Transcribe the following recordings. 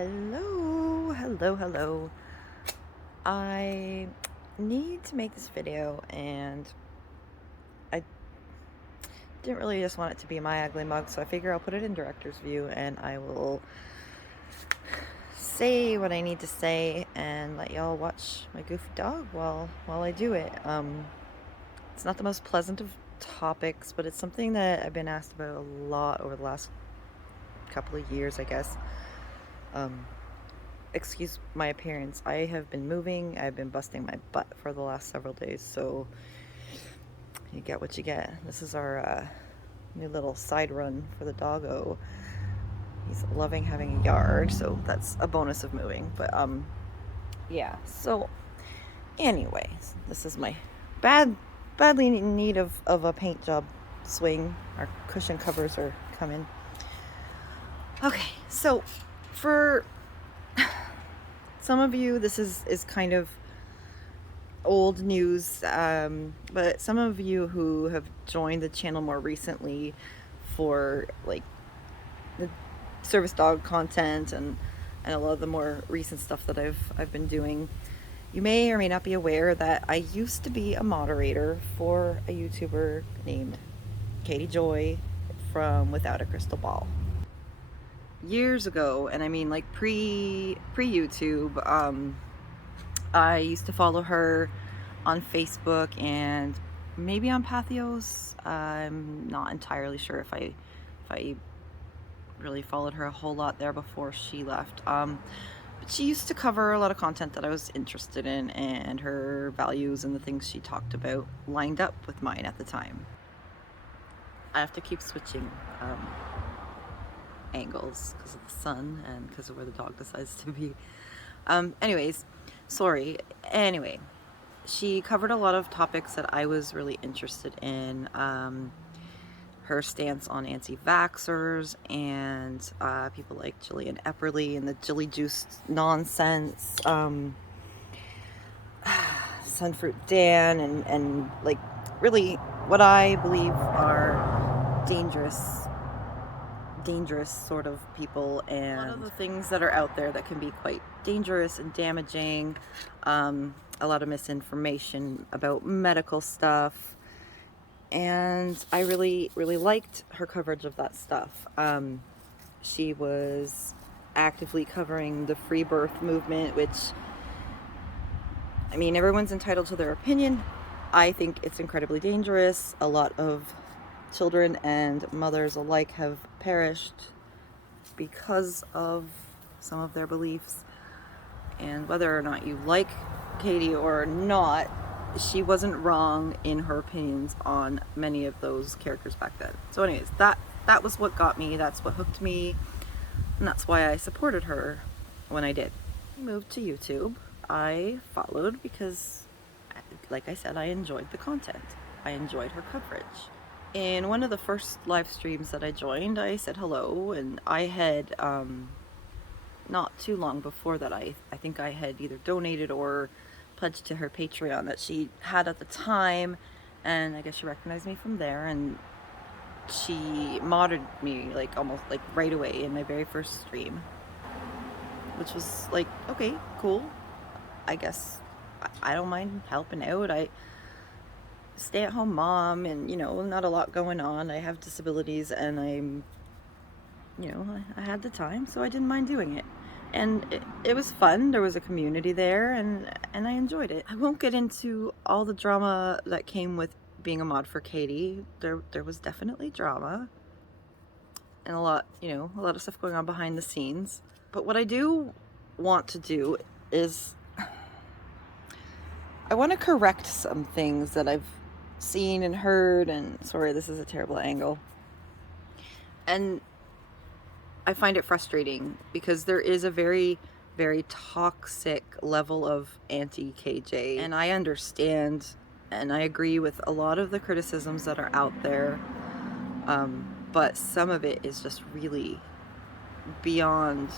Hello. I need to make this video, and I didn't really just want it to be my ugly mug, so I figure I'll put it in director's view and I will say what I need to say and let y'all watch my goofy dog while I do it. It's not the most pleasant of topics, but it's something that I've been asked about a lot over the last couple of years, I guess. Excuse my appearance. I have been moving. I've been busting my butt for the last several days, so you get what you get. This is our new little side run for the doggo. He's loving having a yard, so that's a bonus of moving. But yeah. So anyways, this is my badly in need of a paint job swing. Our cushion covers are coming. Okay, so for some of you, this is kind of old news, but some of you who have joined the channel more recently for like the service dog content and a lot of the more recent stuff that I've been doing, you may or may not be aware that I used to be a moderator for a YouTuber named Katie Joy from Without a Crystal Ball. Years ago, and I mean like pre YouTube, I used to follow her on Facebook and maybe on Pathos. I'm not entirely sure if I really followed her a whole lot there before she left. But she used to cover a lot of content that I was interested in, and her values and the things she talked about lined up with mine at the time. I have to keep switching angles because of the sun and because of where the dog decides to be. Anyways, sorry. Anyway, she covered a lot of topics that I was really interested in. Her stance on anti-vaxxers and people like Jillian Epperly and the Jilly Juice nonsense, Sunfruit Dan, and like really what I believe are dangerous sort of people, and a lot of the things that are out there that can be quite dangerous and damaging. A lot of misinformation about medical stuff, and I really liked her coverage of that stuff. She was actively covering the free birth movement, which, I mean, everyone's entitled to their opinion. I think it's incredibly dangerous. A lot of children and mothers alike have perished because of some of their beliefs. And whether or not you like Katie or not, she wasn't wrong in her opinions on many of those characters back then. So anyways, that was what got me, that's what hooked me, and that's why I supported her when I did. I moved to YouTube. I followed because, like I said, I enjoyed the content. I enjoyed her coverage. In one of the first live streams that I joined, I said hello, and I had, not too long before that, I think I had either donated or pledged to her Patreon that she had at the time, and I guess she recognized me from there, and she modded me like almost like right away in my very first stream, which was like, okay, cool. I guess I don't mind helping out. I stay-at-home mom, and not a lot going on. I have disabilities, and I'm I had the time, so I didn't mind doing it, and it was fun. There was a community there, and I enjoyed it. I won't get into all the drama that came with being a mod for Katie. There was definitely drama and a lot of stuff going on behind the scenes. But what I do want to do is I want to correct some things that I've seen and heard, and sorry, this is a terrible angle, and I find it frustrating because there is a very toxic level of anti-KJ, and I understand and I agree with a lot of the criticisms that are out there, but some of it is just really beyond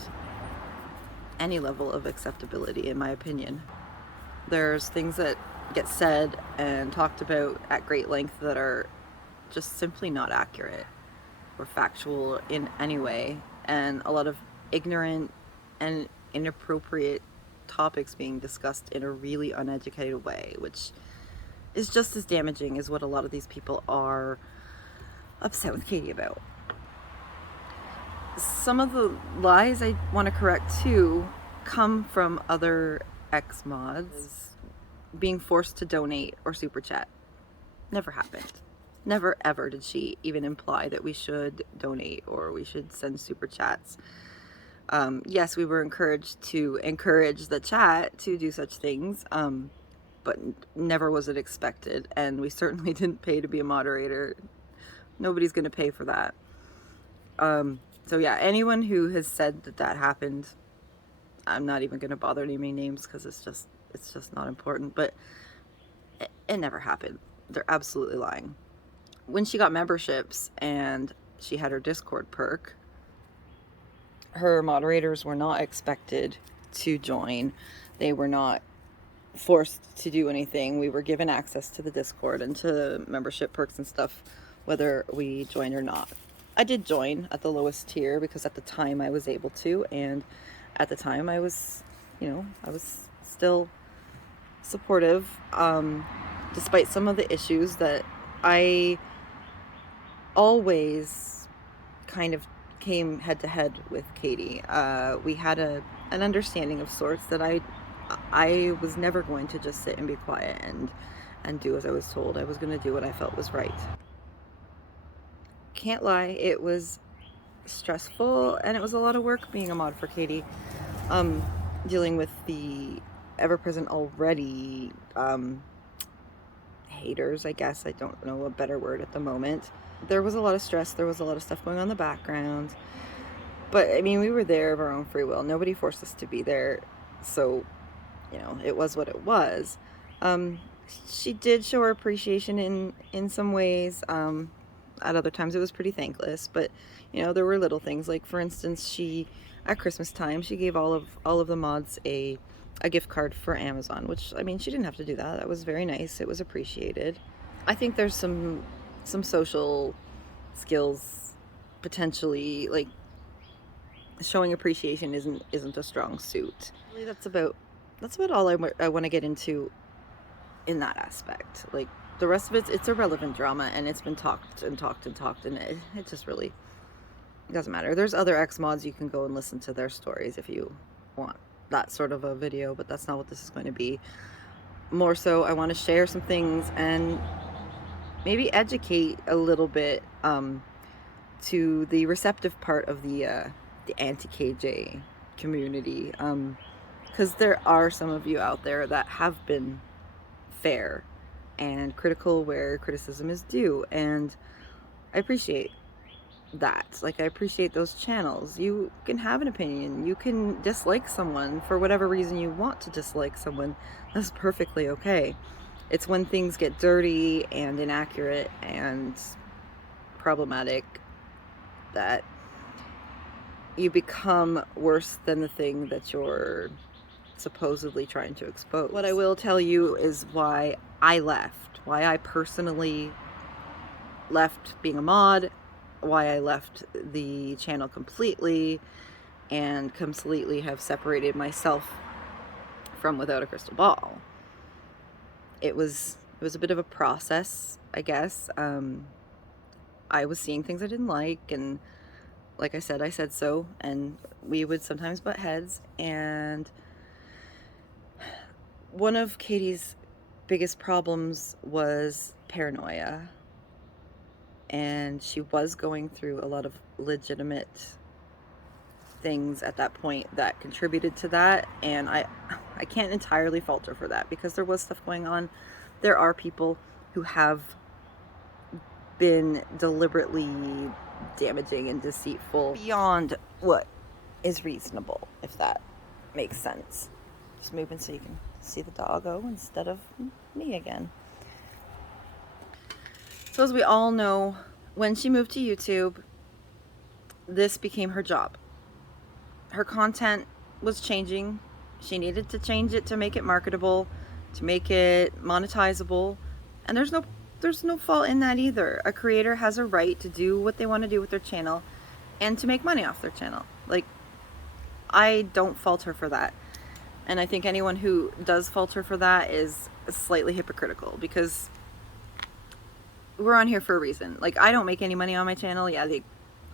any level of acceptability, in my opinion. There's things that get said and talked about at great length that are just simply not accurate or factual in any way, and a lot of ignorant and inappropriate topics being discussed in a really uneducated way, which is just as damaging as what a lot of these people are upset with Katie about. Some of the lies I want to correct too come from other ex-mods. Being forced to donate or super chat never happened. Never ever did she even imply that we should donate or we should send super chats. Yes, we were encouraged to encourage the chat to do such things, but never was it expected, and we certainly didn't pay to be a moderator. Nobody's going to pay for that. So yeah, anyone who has said that that happened, I'm not even going to bother naming names because it's just not important, but it never happened. They're absolutely lying. When she got memberships and she had her Discord perk, her moderators were not expected to join. They were not forced to do anything. We were given access to the Discord and to membership perks and stuff, whether we joined or not. I did join at the lowest tier because at the time I was able to, and at the time I was, I was still supportive, despite some of the issues that I always kind of came head to head with Katie. We had an understanding of sorts that I was never going to just sit and be quiet and do as I was told. I was going to do what I felt was right. Can't lie, it was stressful and it was a lot of work being a mod for Katie. Dealing with the ever-present already haters, I guess. I don't know a better word at the moment. There was a lot of stress. There was a lot of stuff going on in the background. But, I mean, we were there of our own free will. Nobody forced us to be there. So, it was what it was. She did show her appreciation in some ways. At other times it was pretty thankless. But, there were little things. Like, for instance, at Christmas time, she gave all of the mods a gift card for Amazon, which, I mean, she didn't have to do that. That was very nice. It was appreciated. I think there's some social skills potentially, like showing appreciation isn't a strong suit. Really, that's about all I want to get into in that aspect. Like, the rest of it's irrelevant drama, and it's been talked and talked and talked, and it just really doesn't matter. There's other X mods, you can go and listen to their stories if you want that sort of a video, but that's not what this is going to be. More so, I want to share some things and maybe educate a little bit to the receptive part of the anti-KJ community, because there are some of you out there that have been fair and critical where criticism is due, and I appreciate that. Like, I appreciate those channels. You can have an opinion. You can dislike someone for whatever reason you want to dislike someone. That's perfectly okay. It's when things get dirty and inaccurate and problematic that you become worse than the thing that you're supposedly trying to expose. What I will tell you is why I left. Why I personally left being a mod, why I left the channel completely, and completely have separated myself from Without a Crystal Ball. It was a bit of a process, I guess. I was seeing things I didn't like, and like I said so, and we would sometimes butt heads, and one of Katie's biggest problems was paranoia, and she was going through a lot of legitimate things at that point that contributed to that, and I can't entirely fault her for that, because there was stuff going on. There are people who have been deliberately damaging and deceitful beyond what is reasonable, if that makes sense. Just moving so you can see the doggo instead of me again. So as we all know, when she moved to YouTube, this became her job. Her content was changing. She needed to change it to make it marketable, to make it monetizable, and there's no fault in that either. A creator has a right to do what they want to do with their channel and to make money off their channel. Like, I don't fault her for that. And I think anyone who does fault her for that is slightly hypocritical, because we're on here for a reason. Like, I don't make any money on my channel. Yeah, the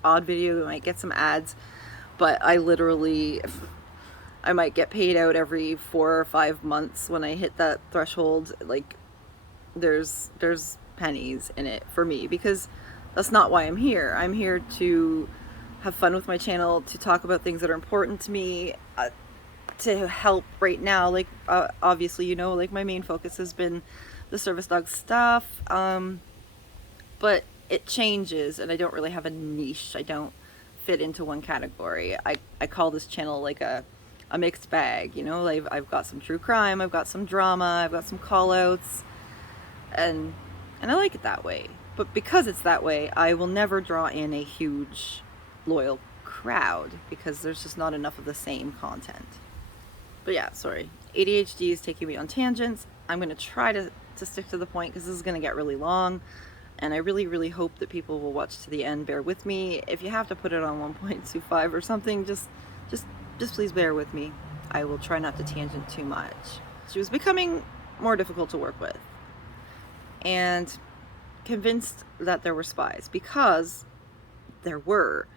odd video might get some ads, but I might get paid out every 4 or 5 months when I hit that threshold. Like, there's pennies in it for me, because that's not why I'm here. I'm here to have fun with my channel, to talk about things that are important to me, to help right now. Like, obviously, you know, like, my main focus has been the service dog stuff, but it changes, and I don't really have a niche. I don't fit into one category. I call this channel like a mixed bag, you know. Like, I've got some true crime, I've got some drama, I've got some call outs, and I like it that way. But because it's that way, I will never draw in a huge loyal crowd, because there's just not enough of the same content. But yeah, sorry, ADHD is taking me on tangents. I'm gonna try to stick to the point, because this is gonna get really long, and I really hope that people will watch to the end. Bear with me. If you have to put it on 1.25 or something, just please bear with me. I will try not to tangent too much. She was becoming more difficult to work with, and convinced that there were spies, because there were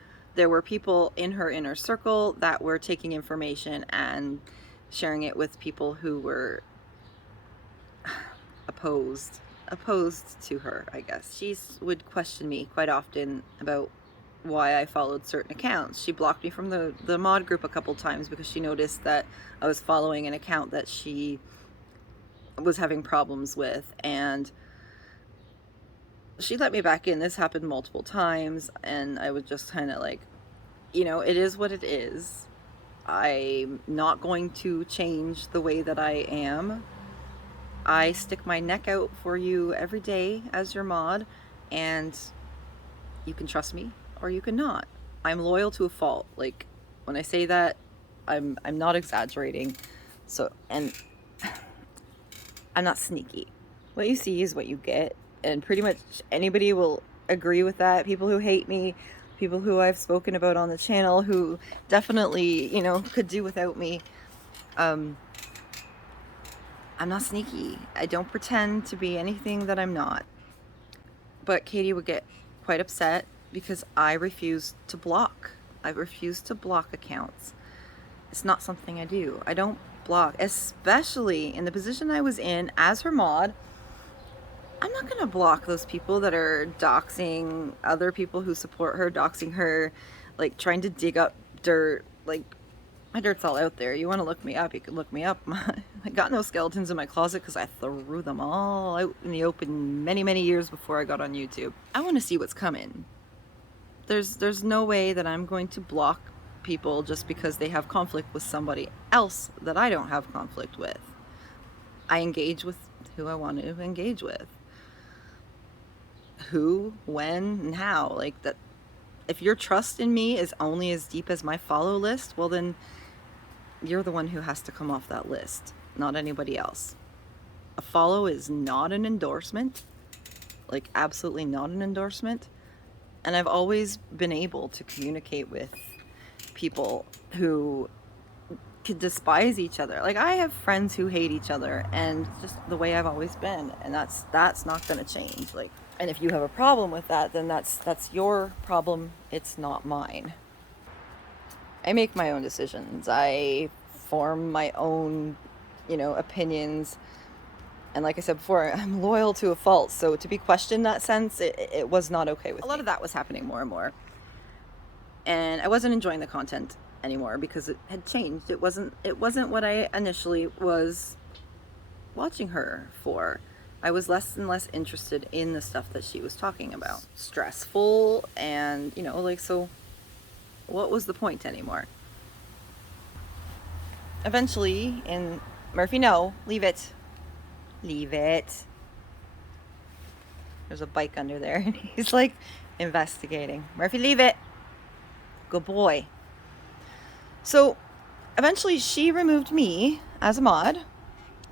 people in her inner circle that were taking information and sharing it with people who were opposed to her, I guess. She would question me quite often about why I followed certain accounts. She blocked me from the mod group a couple times because she noticed that I was following an account that she was having problems with, and she let me back in. This happened multiple times, and I was just kind of like, you know, it is what it is. I'm not going to change the way that I am. I stick my neck out for you every day as your mod, and you can trust me or you can not. I'm loyal to a fault. Like, when I say that, I'm not exaggerating. So, and I'm not sneaky. What you see is what you get, and pretty much anybody will agree with that. People who hate me, people who I've spoken about on the channel, who definitely, you know, could do without me. I'm not sneaky. I don't pretend to be anything that I'm not. But Katie would get quite upset because I refuse to block. I refuse to block accounts. It's not something I do. I don't block, especially in the position I was in as her mod. I'm not gonna block those people that are doxing other people who support her, doxing her, like trying to dig up dirt. Like, my dirt's all out there. You want to look me up, you can look me up. I got no skeletons in my closet because I threw them all out in the open many years before I got on YouTube. I want to see what's coming. There's no way that I'm going to block people just because they have conflict with somebody else that I don't have conflict with. I engage with who I want to engage with. Who, when, and how. Like, that. If your trust in me is only as deep as my follow list, well then you're the one who has to come off that list, not anybody else. A follow is not an endorsement, like absolutely not an endorsement. And I've always been able to communicate with people who could despise each other. Like, I have friends who hate each other, and it's just the way I've always been, and that's not gonna change. Like, and if you have a problem with that, then that's your problem. It's not mine. I make my own decisions. I form my own, you know, opinions. And like I said before, I'm loyal to a fault. So to be questioned in that sense, it was not okay with me. A lot of that was happening more and more. And I wasn't enjoying the content anymore because it had changed. It wasn't what I initially was watching her for. I was less and less interested in the stuff that she was talking about. Stressful, and, you know, like, so what was the point anymore? Eventually, Murphy, no, leave it. Leave it. There's a bike under there, and he's like investigating. Murphy, leave it. Good boy. So eventually she removed me as a mod,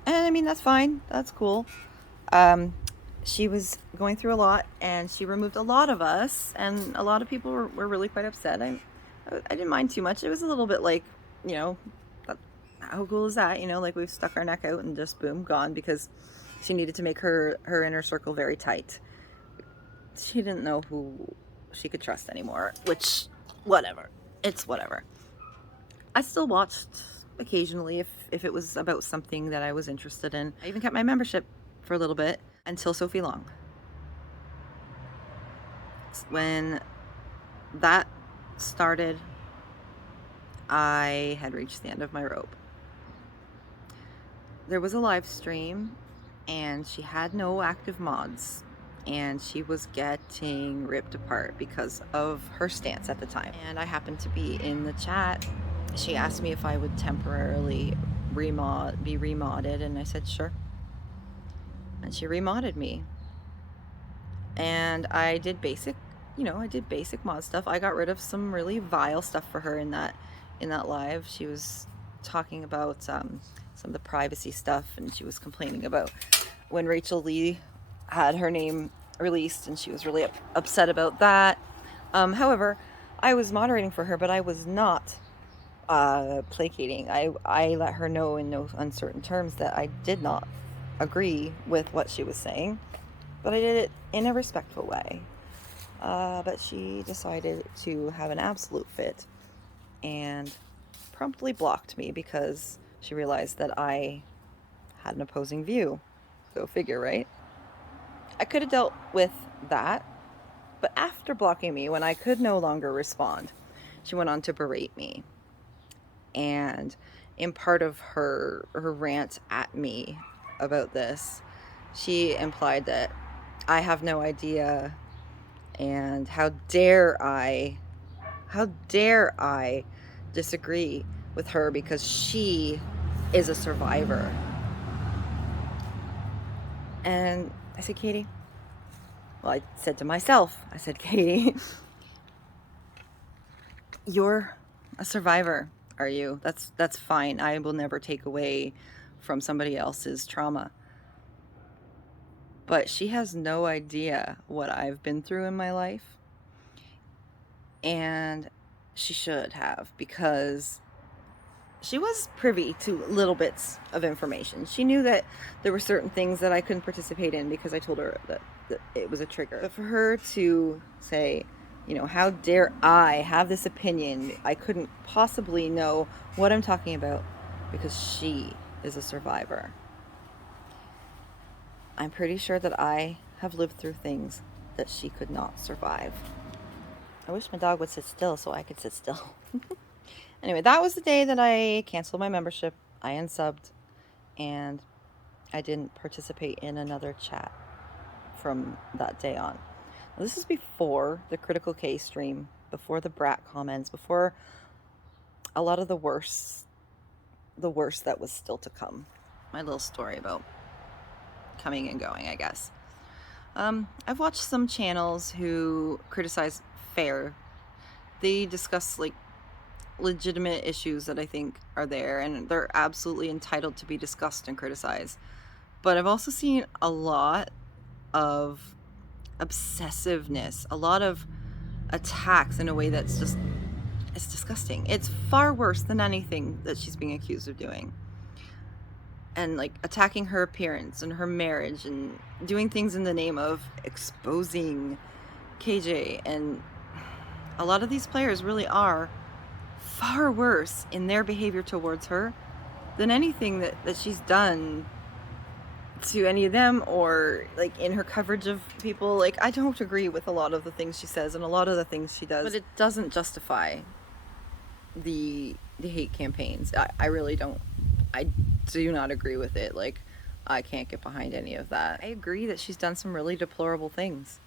and I mean, that's fine, that's cool. She was going through a lot, and she removed a lot of us, and a lot of people were really quite upset. I didn't mind too much. It was a little bit like, you know, that, how cool is that? You know, like we've stuck our neck out and just boom, gone, because she needed to make her inner circle very tight. She didn't know who she could trust anymore, which, whatever. It's whatever. I still watched occasionally if it was about something that I was interested in. I even kept my membership for a little bit until Sophie Long. When that started, I had reached the end of my rope. There was a live stream and she had no active mods, and she was getting ripped apart because of her stance at the time. And I happened to be in the chat. She asked me if I would temporarily be remodded, and I said sure. And she remodded me. And I did basic, I did basic mod stuff. I got rid of some really vile stuff for her in that live. She was talking about some of the privacy stuff, and she was complaining about when Rachel Lee had her name released, and she was really upset about that. However, I was moderating for her, but I was not placating. I let her know in no uncertain terms that I did not agree with what she was saying, but I did it in a respectful way. But she decided to have an absolute fit and promptly blocked me because she realized that I had an opposing view. Go figure, right? I could have dealt with that, but after blocking me, when I could no longer respond, she went on to berate me. And in part of her rant at me about this, she implied that I have no idea, and how dare I disagree with her because she is a survivor. And I said, Katie, well, I said to myself, I said, Katie, you're a survivor, are you? That's fine. I will never take away from somebody else's trauma. But she has no idea what I've been through in my life. And she should have, because she was privy to little bits of information. She knew that there were certain things that I couldn't participate in because I told her that it was a trigger. But for her to say, how dare I have this opinion? I couldn't possibly know what I'm talking about because she is a survivor. I'm pretty sure that I have lived through things that she could not survive. I wish my dog would sit still so I could sit still. Anyway, that was the day that I canceled my membership. I unsubbed, and I didn't participate in another chat from that day on. Now, this is before the critical case stream, before the brat comments, before a lot of the worst that was still to come. My little story about coming and going, I guess. I've watched some channels who criticize FAIR. They discuss legitimate issues that I think are there, and they're absolutely entitled to be discussed and criticized. But I've also seen a lot of obsessiveness, a lot of attacks in a way that's just, it's disgusting. It's far worse than anything that she's being accused of doing. And attacking her appearance and her marriage and doing things in the name of exposing KJ. And a lot of these players really are far worse in their behavior towards her than anything that she's done to any of them, or in her coverage of people. I don't agree with a lot of the things she says and a lot of the things she does, but it doesn't justify the hate campaigns. I really don't. I do not agree with it. I can't get behind any of that. I agree that she's done some really deplorable things.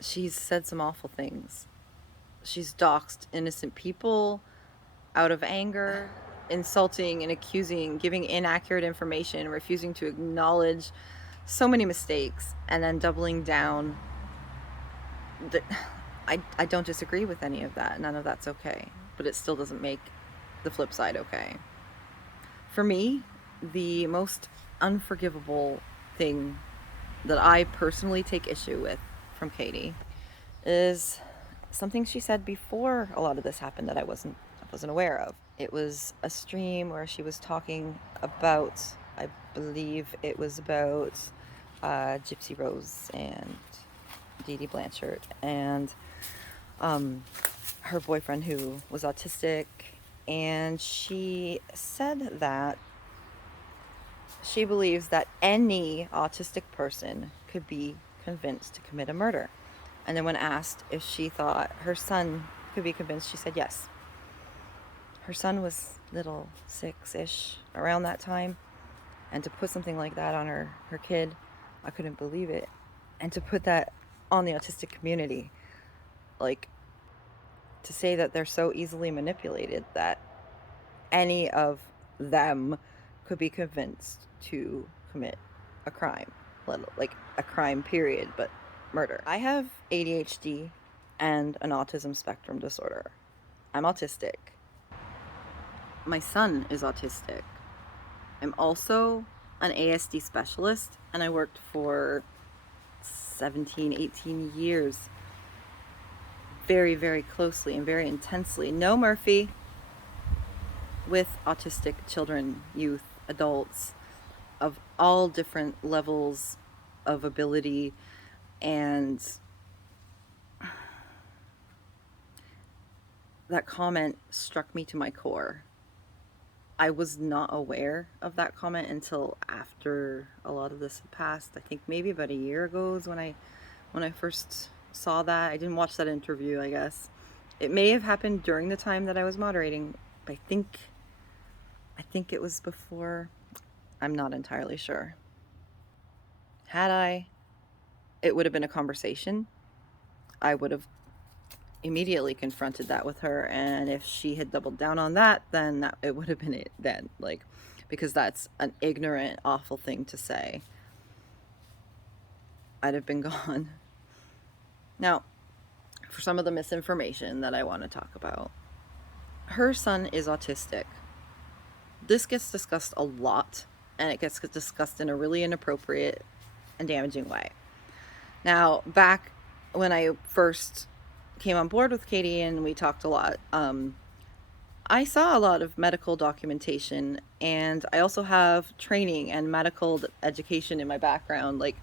She's said some awful things. She's doxed innocent people out of anger, insulting and accusing, giving inaccurate information, refusing to acknowledge so many mistakes, and then doubling down. I don't disagree with any of that. None of that's okay. But it still doesn't make the flip side okay. For me, the most unforgivable thing that I personally take issue with from Katie is something she said before a lot of this happened that I wasn't wasn't aware of. It was a stream where she was talking about, I believe it was about Gypsy Rose and Dee Dee Blanchard and her boyfriend who was autistic, and she said that she believes that any autistic person could be convinced to commit a murder. And then when asked if she thought her son could be convinced, she said yes. Her son was little, 6-ish, around that time. And to put something like that on her kid, I couldn't believe it. And to put that on the autistic community, like, to say that they're so easily manipulated that any of them could be convinced to commit a crime, like a crime period, but murder. I have ADHD and an autism spectrum disorder. I'm autistic. My son is autistic. I'm also an ASD specialist, and I worked for 17, 18 years very, very closely and very intensely. No, Murphy. With autistic children, youth, adults of all different levels of ability, and that comment struck me to my core. I was not aware of that comment until after a lot of this had passed. I think maybe about a year ago is when I first saw that. I didn't watch that interview, I guess. It may have happened during the time that I was moderating, but I think it was before. I'm not entirely sure. Had I, it would have been a conversation. I would have immediately confronted that with her, and if she had doubled down on that, then it would have been it then, like, because that's an ignorant, awful thing to say. I'd have been gone. Now, for some of the misinformation that I want to talk about. Her son is autistic. This gets discussed a lot, and it gets discussed in a really inappropriate and damaging way. Now, back when I first came on board with Katie and we talked a lot, I saw a lot of medical documentation, and I also have training and medical education in my background. Like,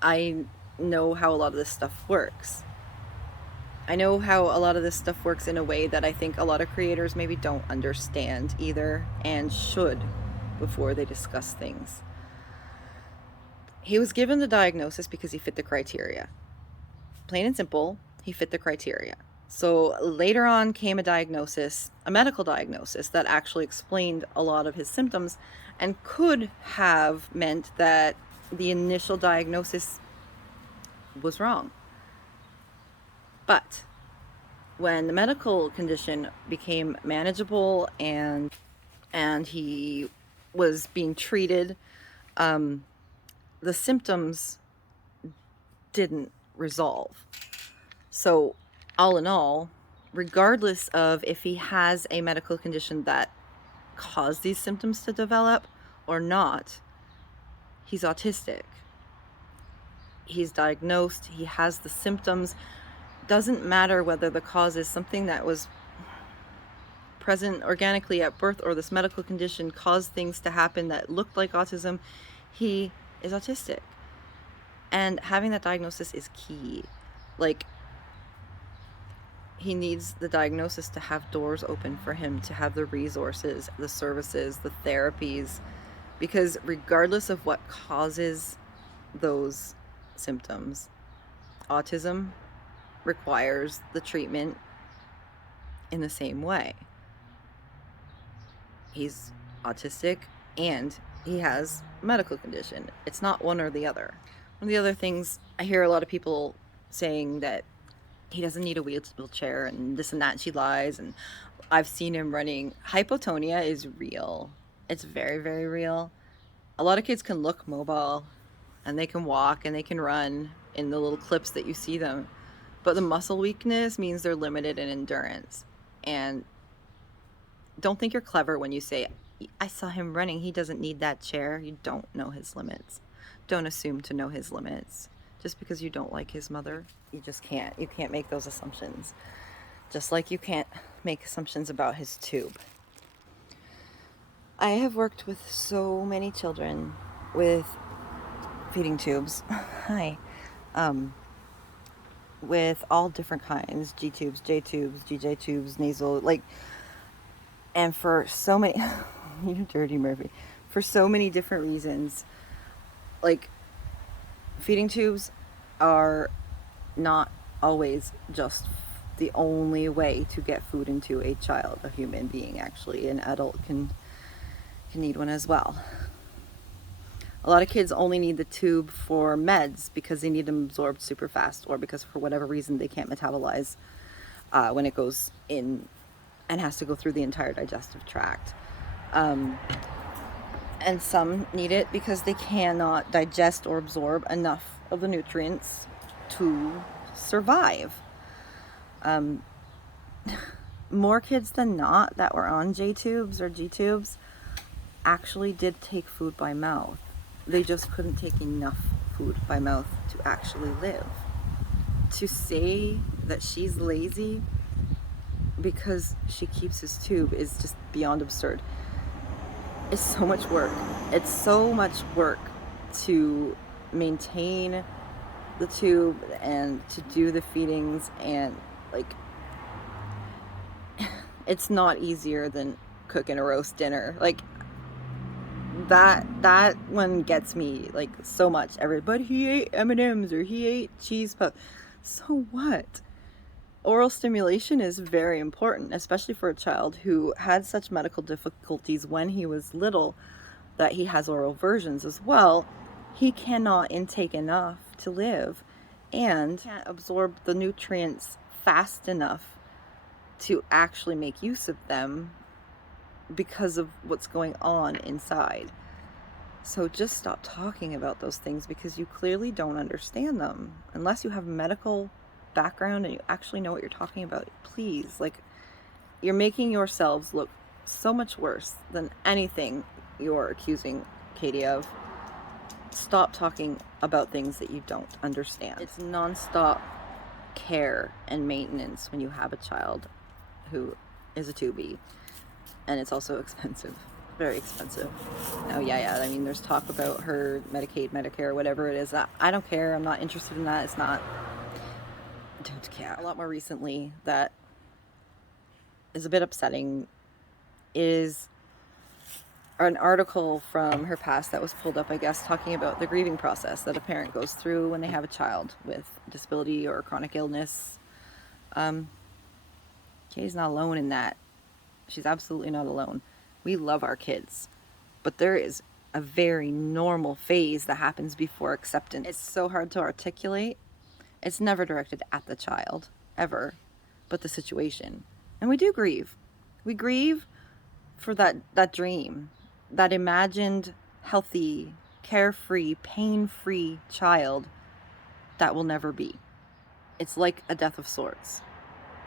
I know how a lot of this stuff works. I know how a lot of this stuff works in a way that I think a lot of creators maybe don't understand either, and should before they discuss things. He was given the diagnosis because he fit the criteria. Plain and simple, he fit the criteria. So later on came a diagnosis, a medical diagnosis, that actually explained a lot of his symptoms and could have meant that the initial diagnosis was wrong. But when the medical condition became manageable and he was being treated, the symptoms didn't resolve. So all in all, regardless of if he has a medical condition that caused these symptoms to develop or not, he's autistic. He's diagnosed, he has the symptoms. Doesn't matter whether the cause is something that was present organically at birth or this medical condition caused things to happen that looked like autism. He is autistic. And having that diagnosis is key. Like, he needs the diagnosis to have doors open for him, to have the resources, the services, the therapies, because regardless of what causes those symptoms, autism requires the treatment in the same way. He's autistic and he has a medical condition. It's not one or the other. One of the other things, I hear a lot of people saying that he doesn't need a wheelchair and this and that, and she lies, and I've seen him running. Hypotonia is real. It's very, very real. A lot of kids can look mobile and they can walk and they can run in the little clips that you see them, but the muscle weakness means they're limited in endurance. And don't think you're clever when you say, I saw him running, he doesn't need that chair. You don't know his limits. Don't assume to know his limits. Just because you don't like his mother, you just can't. You can't make those assumptions. just like you can't make assumptions about his tube. I have worked with so many children with feeding tubes. Hi. With all different kinds, G tubes, J tubes, GJ tubes, nasal, like, and for so many, you dirty Murphy, for so many different reasons, like, feeding tubes are not always just the only way to get food into a child, a human being. Actually, an adult can need one as well. A lot of kids only need the tube for meds because they need them absorbed super fast, or because for whatever reason they can't metabolize when it goes in and has to go through the entire digestive tract. And some need it because they cannot digest or absorb enough of the nutrients to survive. More kids than not that were on J tubes or G tubes actually did take food by mouth. They just couldn't take enough food by mouth to actually live. To say that she's lazy because she keeps his tube is just beyond absurd. It's so much work. It's so much work to maintain the tube and to do the feedings, and like, it's not easier than cooking a roast dinner. Like, that one gets me like so much. Everybody, he ate M&Ms or he ate cheese puffs. So what? Oral stimulation is very important, especially for a child who had such medical difficulties when he was little that he has oral versions as well. He cannot intake enough to live and can't absorb the nutrients fast enough to actually make use of them because of what's going on inside. So just stop talking about those things because you clearly don't understand them. Unless you have medical background and you actually know what you're talking about, please, like, you're making yourselves look so much worse than anything you're accusing Katie of. Stop talking about things that you don't understand. It's nonstop care and maintenance when you have a child who is a tubie, and it's also expensive, very expensive. Oh yeah, I mean, there's talk about her Medicaid, Medicare, whatever it is. I don't care. I'm not interested in that. It's not, don't care. A lot more recently that is a bit upsetting is an article from her past that was pulled up, I guess, talking about the grieving process that a parent goes through when they have a child with disability or chronic illness. Kay's not alone in that. She's absolutely not alone. We love our kids, but there is a very normal phase that happens before acceptance. It's so hard to articulate. It's never directed at the child, ever, but the situation. And we do grieve. We grieve for that dream, that imagined, healthy, carefree, pain-free child that will never be. It's like a death of sorts.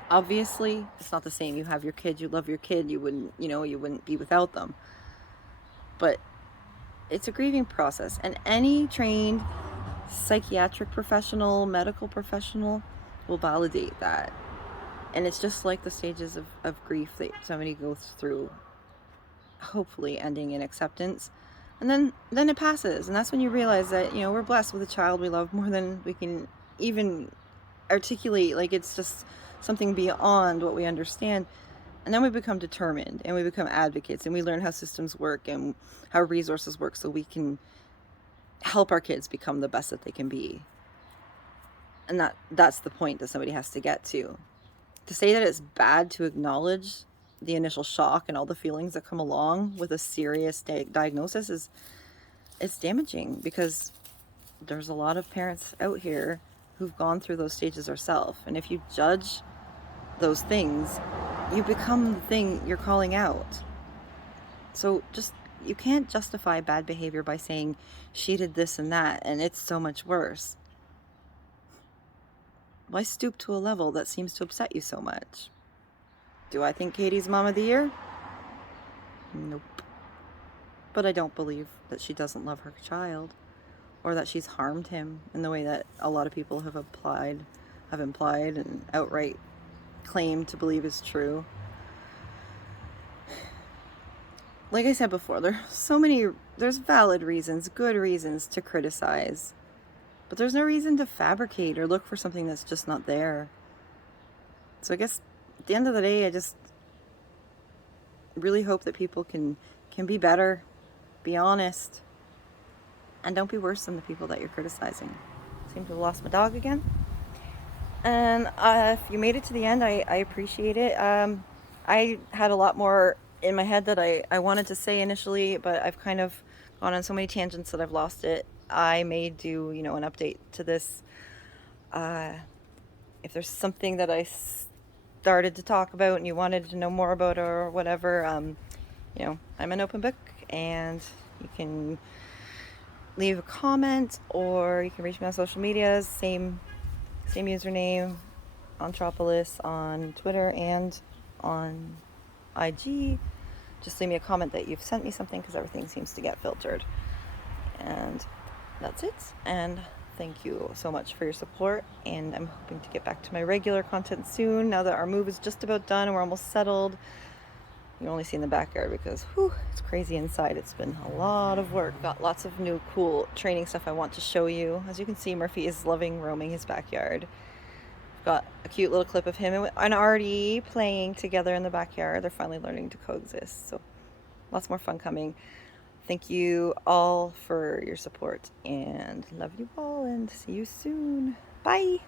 Obviously, it's not the same. You have your kid, you love your kid, you wouldn't be without them. But it's a grieving process, and any trained psychiatric professional, medical professional will validate that. And it's just like the stages of grief that somebody goes through, hopefully ending in acceptance. And then it passes, and that's when you realize that, we're blessed with a child we love more than we can even articulate. Like, it's just something beyond what we understand. And then we become determined, and we become advocates, and we learn how systems work and how resources work so we can help our kids become the best that they can be. And that's the point that somebody has to get to. To say that it's bad to acknowledge the initial shock and all the feelings that come along with a serious diagnosis it's damaging, because there's a lot of parents out here who've gone through those stages ourselves. And if you judge those things, you become the thing you're calling out. So you can't justify bad behavior by saying she did this and that, and it's so much worse. Why stoop to a level that seems to upset you so much? Do I think Katie's Mom of the Year? Nope. But I don't believe that she doesn't love her child, or that she's harmed him in the way that a lot of people have implied and outright claim to believe is true. Like I said before, there's valid reasons, good reasons to criticize, but there's no reason to fabricate or look for something that's just not there. So I guess at the end of the day, I just really hope that people can be better, be honest, and don't be worse than the people that you're criticizing. Seem to have lost my dog again. And if you made it to the end, I appreciate it. I had a lot more in my head that I wanted to say initially, but I've kind of gone on so many tangents that I've lost it. I may do, an update to this. If there's something that I started to talk about and you wanted to know more about or whatever, I'm an open book, and you can leave a comment or you can reach me on social media. Same username, Anthropolis on Twitter and on IG. Just leave me a comment that you've sent me something, because everything seems to get filtered. And that's it. And thank you so much for your support. And I'm hoping to get back to my regular content soon, now that our move is just about done and we're almost settled. You only see in the backyard because it's crazy inside. It's been a lot of work. Got lots of new cool training stuff I want to show you. As you can see, Murphy is loving roaming his backyard. Got a cute little clip of him and Artie playing together in the backyard. They're finally learning to coexist, so lots more fun coming. Thank you all for your support, and love you all, and see you soon. Bye.